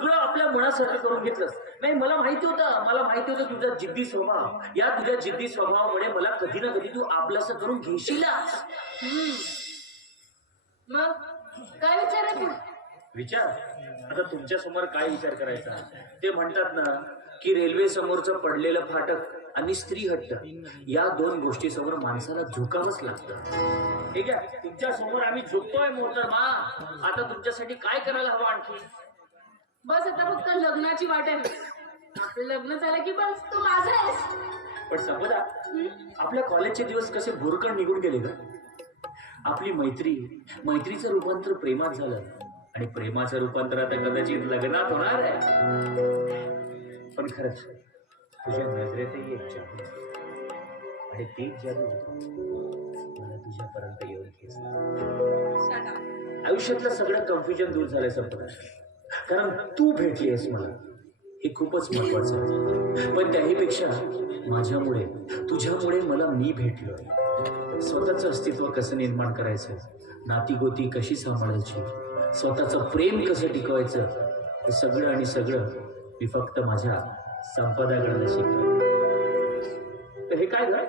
तुला आपल्या मनासारखं करून घेतलंस. नाही मला माहिती होतं मला माहिती होतं तुझा जिद्दी स्वभाव. या तुझ्या जिद्दी स्वभावामुळे मला कधी ना कधी तू आपलंसं करून घेशीलच. मग काय विचार विचार? आता तुमच्यासमोर काय विचार करायचा? ते म्हणतात ना की रेल्वे समोरचं पडलेलं फाटक आणि स्त्री हट्ट या दोन गोष्टी समोर माणसाला झुकावंच लागतं. ठीक आहे? तुमच्यासमोर आम्ही झुकतोय मोहतरमा आता तुमच्यासाठी काय करायला हवं आणखी? बस आता फक्त लग्नाची वाट आहे आपलं लग्न झालं की बस तू माझा आहेस पण संपदा आपल्या कॉलेजचे दिवस कसे भुरकण निघून गेले ग? आपली मैत्री मैत्रीचं रूपांतर प्रेमात झालं. आणि प्रेमाचं रूपांतर आता कदाचित लग्नात होणार आहे. पण खरंच तुझ्या नजरेतही एक जादू. आणि तीच जादू मला तुझ्यापर्यंत येऊन खेचली आयुष्यातलं सगळं कन्फ्युजन दूर झालंय संपदा कारण तू भेटली आहेस मला. हे खूपच महत्वाचं आहे. पण त्याहीपेक्षा माझ्यामुळे तुझ्यामुळे मला मी भेटलोय. स्वतःचं अस्तित्व कसं निर्माण करायचं? नातीगोती कशी सांभाळायची? स्वतःचं प्रेम कसं टिकवायचं? हे सगळं आणि सगळं मी फक्त माझ्या संपदाकडनं शिकलो तर हे काय?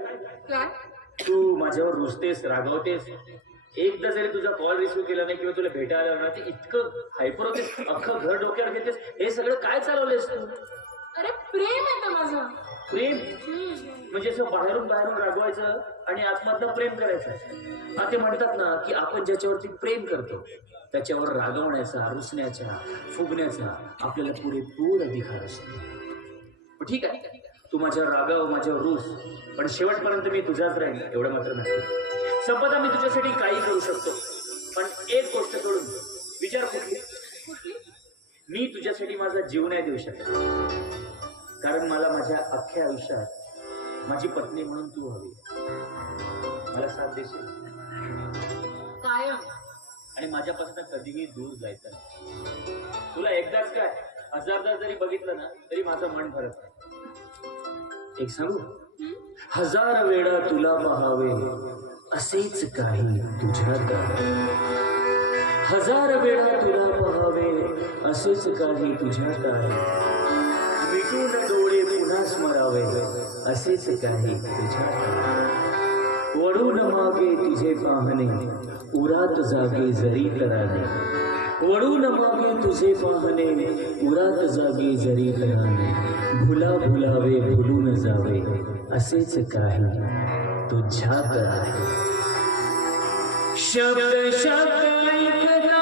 तू माझ्यावर रुसतेस रागवतेस? एकदा जरी तुझा कॉल रिसिव्ह केला नाही किंवा तुला भेटायला आलं ना ते इतकं हायपर होतेस अख्खं घर डोक्यावर घेतेस. हे सगळं काय चालवलेस तू? अरे प्रेम आहे तर माझं. प्रेम. म्हणजे असं बाहेरून बाहेरून रागवायचं आणि आत्महत्या प्रेम करायचं. ते म्हणतात ना की आपण ज्याच्यावरती प्रेम करतो त्याच्यावर रागवण्याचा रुसण्याचा फुगण्याचा आपल्याला पुरेपूर अधिकार असतो. ठीक आहे. तू माझ्यावर रागाव माझ्यावर रूस पण शेवटपर्यंत मी तुझाच राहील एवढं मात्र नक्की संपदा मी तुझ्यासाठी काही करू शकतो. पण एक गोष्ट सोडून विचार कुठली? मी तुझ्यासाठी माझा जीव नाही देऊ शकत कारण मला माझ्या अख्ख्या आयुष्यात माझी पत्नी म्हणून तू हवी मला साथ देशील? कायम. आणि माझ्यापासून कधीही दूर जायचं नाही. तुला एकदाच काय? हजारदा जरी बघितलं ना तरी माझं मन भरत नाही. एक सांगू? हजार वेळा तुला पहावे. असेच काही तुझ्यात. हज़ार वेळा तुला पहावे, असेच काही तुझ्यात आहे. मिटून डोळे पुन्हा स्मरावे, असेच काही तुझ्यात वळून मागे तुझे पाहणे, उरात जागे जरी तराने वळून मागे तुझे पाहणे, उरात जागे जरी तराने भुला भुलावे, भुलून जावे, असेच काही तुझ्यात शब्द शब्द ऐकला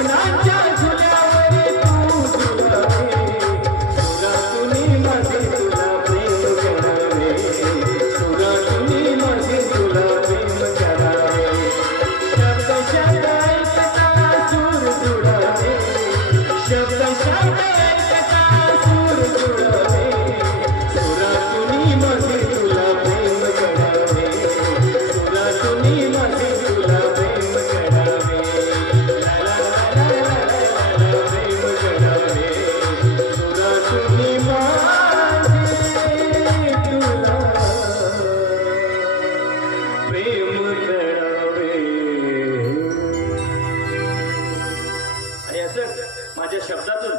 When I'm done.